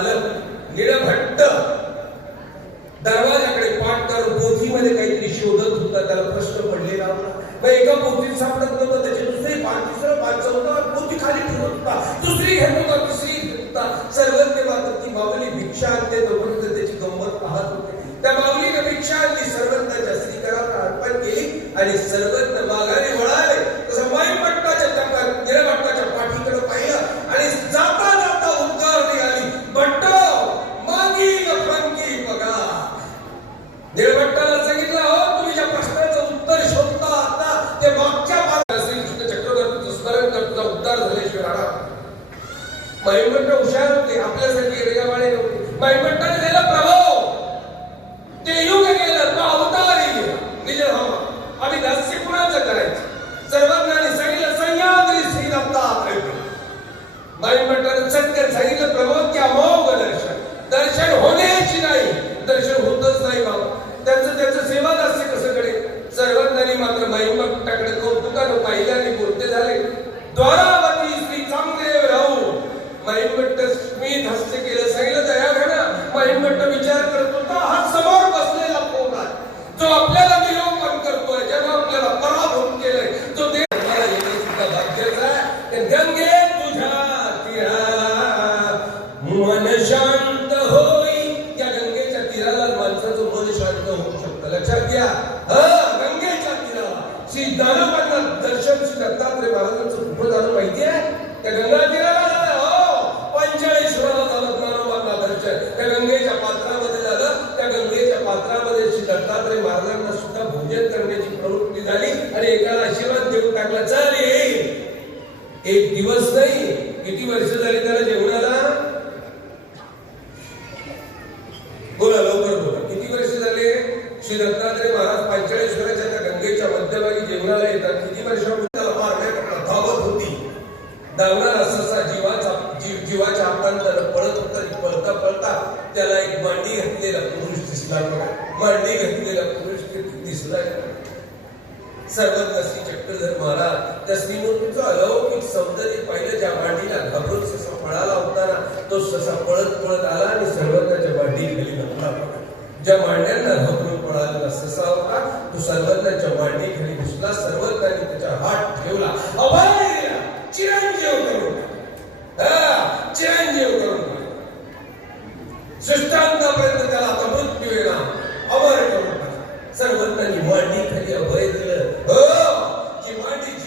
बालक निळभट्ट दरवाजाकडे पाठ करून पोथीमध्ये काहीतरी शोधत होता. त्याला प्रश्न पडलेला होता. मग एका पोथीत सापडत नव्हतं, त्याची दुसरी पान, तिसरं पान, चौथं पोथी खाली ठेवत होता, दुसरी घेत होता, तिसरी घेत होता. सर्वज्ञ मात्र ती बावली भिक्षा आणते तोपर्यंत त्याची गंमत पाहत होते. त्या बावलीने भिक्षा आणली, सर्वज्ञाच्या श्रीकराला अर्पण केली आणि सर्वज्ञ माघारी वळाले. तसं वाईपट्टाच्या टप्प्यात निळभट्टाच्या पाठीकडे पाहिलं आणि जाता जाता उद्गार निघाली, भट्ट मागी गफंगी बघा. निळभट्टाला सांगितलं, हो तुम्ही ज्या प्रश्नाचं उत्तर शोधता आता ते मागच्या श्रीकृष्ण चक्रवर्तीचं स्मरण करता उद्धार झाल्याशिवाय राहणार. महिमंट हुशार होते, आपल्यासारखे रेगावाळे नव्हते. महिमंटाने दिला प्रभाव, ते युग गेलं, तो अवतारही गेला. निज भावा आम्ही दास्य कुणाचं करायचं? सर्वज्ञाने सांगितलं सह्याद्री श्री दत्तात्रय. महिमंटाने सत्य सांगितलं, प्रभू की अमोघ दर्शन होण्याची नाही, दर्शन होतच नाही बाबा. त्यांचं सेवा दास्य कसं कडे? सर्वज्ञानी मात्र महिमंटाकडे कौतुकानं पाहिलं आणि बोलते झाले, द्वारावती श्री चांगदेव राहू. महिमंट स्मित हास्य केलं, सांगितलं दया घडा. महिमंट विचार करत होता, हा समोर बसलेला कोण आहे जो आपल्याला निरोपण करतोय, ज्यानं आपल्याला पराभूत केलंय, जो ते येणे सुद्धा भाग्याचा आहे. गंगे तुझ्या तीरा मन शांत होई. या गंगेच्या तीराला माणसाचं मन शांत होऊ शकतं, लक्षात घ्या. गंगेच्या तीराला श्री ज्ञानोबांना दर्शन श्री दत्तात्रय महाराजांचं कुठं झालं माहिती आहे? त्या गंगा तीराला झालं. हो, पंचळेश्वराला झालं ज्ञानोबांना दर्शन. त्या गंगेच्या पात्रामध्ये झालं. त्या गंगेच्या पात्रामध्ये श्री दत्तात्रय महाराजांना सुद्धा भोजन करण्याची प्रवृत्ती झाली आणि एकाला आशीर्वाद देऊन टाकला, चल ये. एक दिवस नाही, किती वर्ष झाली त्याला जेवणाला? बोला लवकर बोला, किती वर्ष झाले? श्री दत्तात्रय महाराज पंचळेश्वराच्या त्या गंगेच्या मध्यभागी जेवणाला येतात. किती वर्षापूर्वी त्याला मारण्याकरता धावत होती. धावणारा ससा जीवाच्या हातांतर पळत होता. पळता पळता त्याला एक मांडी घातलेला पुरुष दिसला. मांडी घातलेला पुरुष दिसला. सर्वज्ञ श्री चक्रधर महाराज त्या श्रीमूर्तीचं अलौकिक सौंदर्य पाहिलं. ज्या मांडीला घाबरून ससा पळाला होता ना, तो ससा पळत पळत आला आणि सर्वज्ञाच्या मांडीखाली नमला. ज्या मांड्यांना घाबरून पळालेला ससा होता तो सर्वज्ञाच्या मांडीखाली घुसला. सर्वज्ञाने त्याच्या